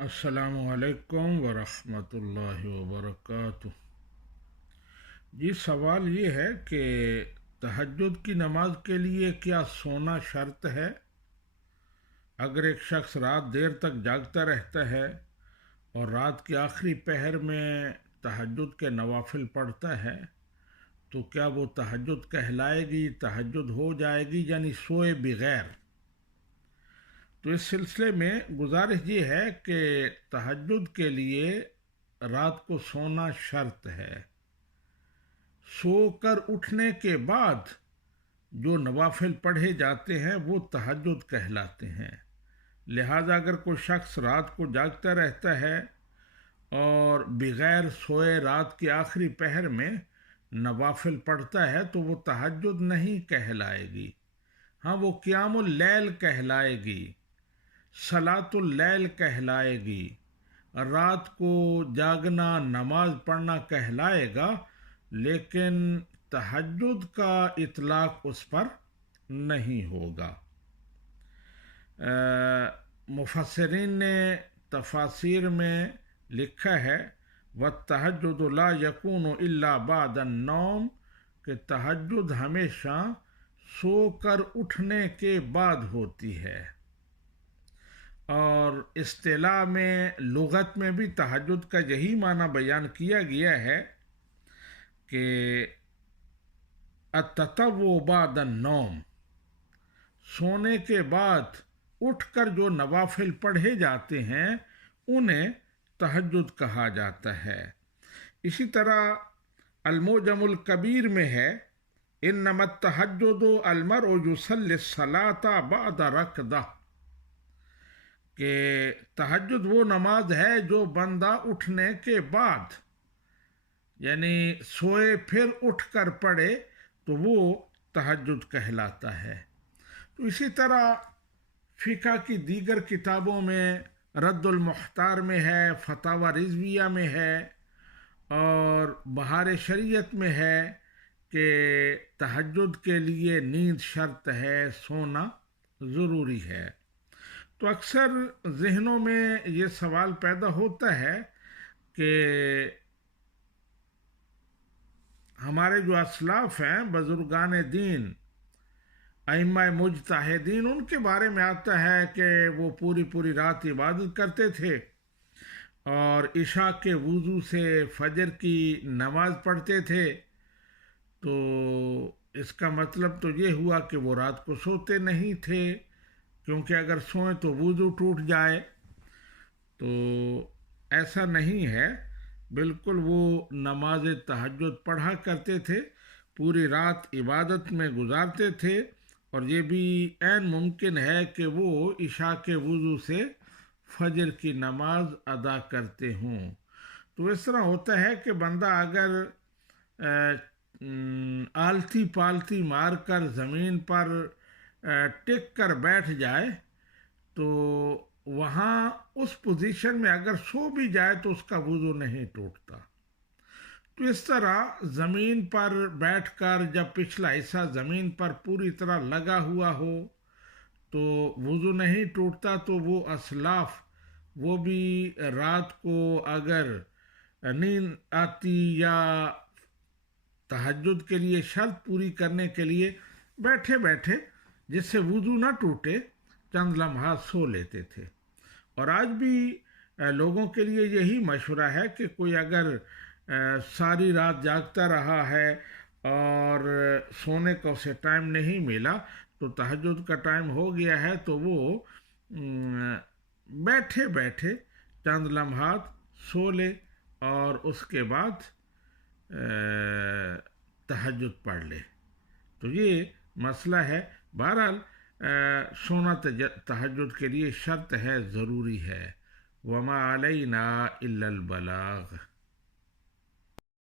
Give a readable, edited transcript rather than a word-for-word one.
السلام علیکم ورحمۃ اللہ وبرکاتہ۔ جی، سوال یہ ہے کہ تہجد کی نماز کے لیے کیا سونا شرط ہے؟ اگر ایک شخص رات دیر تک جاگتا رہتا ہے اور رات کے آخری پہر میں تہجد کے نوافل پڑھتا ہے تو کیا وہ تہجد کہلائے گی، تہجد ہو جائے گی، یعنی سوئے بغیر؟ تو اس سلسلے میں گزارش یہ ہے کہ تہجد کے لیے رات کو سونا شرط ہے۔ سو کر اٹھنے کے بعد جو نوافل پڑھے جاتے ہیں وہ تہجد کہلاتے ہیں۔ لہذا اگر کوئی شخص رات کو جاگتا رہتا ہے اور بغیر سوئے رات کے آخری پہر میں نوافل پڑھتا ہے تو وہ تہجد نہیں کہلائے گی، ہاں وہ قیام اللیل کہلائے گی، صلاۃ اللیل کہلائے گی، رات کو جاگنا نماز پڑھنا کہلائے گا، لیکن تہجد کا اطلاق اس پر نہیں ہوگا۔ مفسرین نے تفاسیر میں لکھا ہے وَالتَّہَجُّدُ لَا يَكُونُ إِلَّا بَعْدَ النَّوْمِ کہ تہجد ہمیشہ سو کر اٹھنے کے بعد ہوتی ہے۔ اور اصطلاح میں لغت میں بھی تہجد کا یہی معنی بیان کیا گیا ہے کہ التطوع بعد النوم، سونے کے بعد اٹھ کر جو نوافل پڑھے جاتے ہیں انہیں تہجد کہا جاتا ہے۔ اسی طرح المعجم الکبیر میں ہے انما التہجد المرء یصلی الصلاۃ بعد رکضہ کہ تہجد وہ نماز ہے جو بندہ اٹھنے کے بعد، یعنی سوئے پھر اٹھ کر پڑھے تو وہ تہجد کہلاتا ہے۔ تو اسی طرح فقہ کی دیگر کتابوں میں رد المختار میں ہے، فتاوی رضویہ میں ہے اور بہار شریعت میں ہے کہ تہجد کے لیے نیند شرط ہے، سونا ضروری ہے۔ تو اکثر ذہنوں میں یہ سوال پیدا ہوتا ہے کہ ہمارے جو اسلاف ہیں، بزرگان دین، ائمہ مجتہدین، ان کے بارے میں آتا ہے کہ وہ پوری رات عبادت کرتے تھے اور عشاء کے وضو سے فجر کی نماز پڑھتے تھے، تو اس کا مطلب تو یہ ہوا کہ وہ رات کو سوتے نہیں تھے، کیونکہ اگر سوئیں تو وضو ٹوٹ جائے۔ تو ایسا نہیں ہے، بالکل وہ نماز تہجد پڑھا کرتے تھے، پوری رات عبادت میں گزارتے تھے، اور یہ بھی عین ممکن ہے کہ وہ عشاء کے وضو سے فجر کی نماز ادا کرتے ہوں۔ تو اس طرح ہوتا ہے کہ بندہ اگر آلتی پالتی مار کر زمین پر ٹک کر بیٹھ جائے تو وہاں اس پوزیشن میں اگر سو بھی جائے تو اس کا وضو نہیں ٹوٹتا۔ تو اس طرح زمین پر بیٹھ کر جب پچھلا حصہ زمین پر پوری طرح لگا ہوا ہو تو وضو نہیں ٹوٹتا، تو وہ اسلاف وہ بھی رات کو اگر نیند آتی یا تہجد کے لیے شرط پوری کرنے کے لیے بیٹھے بیٹھے جس سے وضو نہ ٹوٹے چند لمحات سو لیتے تھے۔ اور آج بھی لوگوں کے لیے یہی مشورہ ہے کہ کوئی اگر ساری رات جاگتا رہا ہے اور سونے کا اسے ٹائم نہیں ملا تو تہجد کا ٹائم ہو گیا ہے تو وہ بیٹھے بیٹھے چند لمحات سو لے اور اس کے بعد تہجد پڑھ لے۔ تو یہ مسئلہ ہے۔ بہرحال سونا تہجد کے لیے شرط ہے، ضروری ہے۔ وما علینا الا البلاغ۔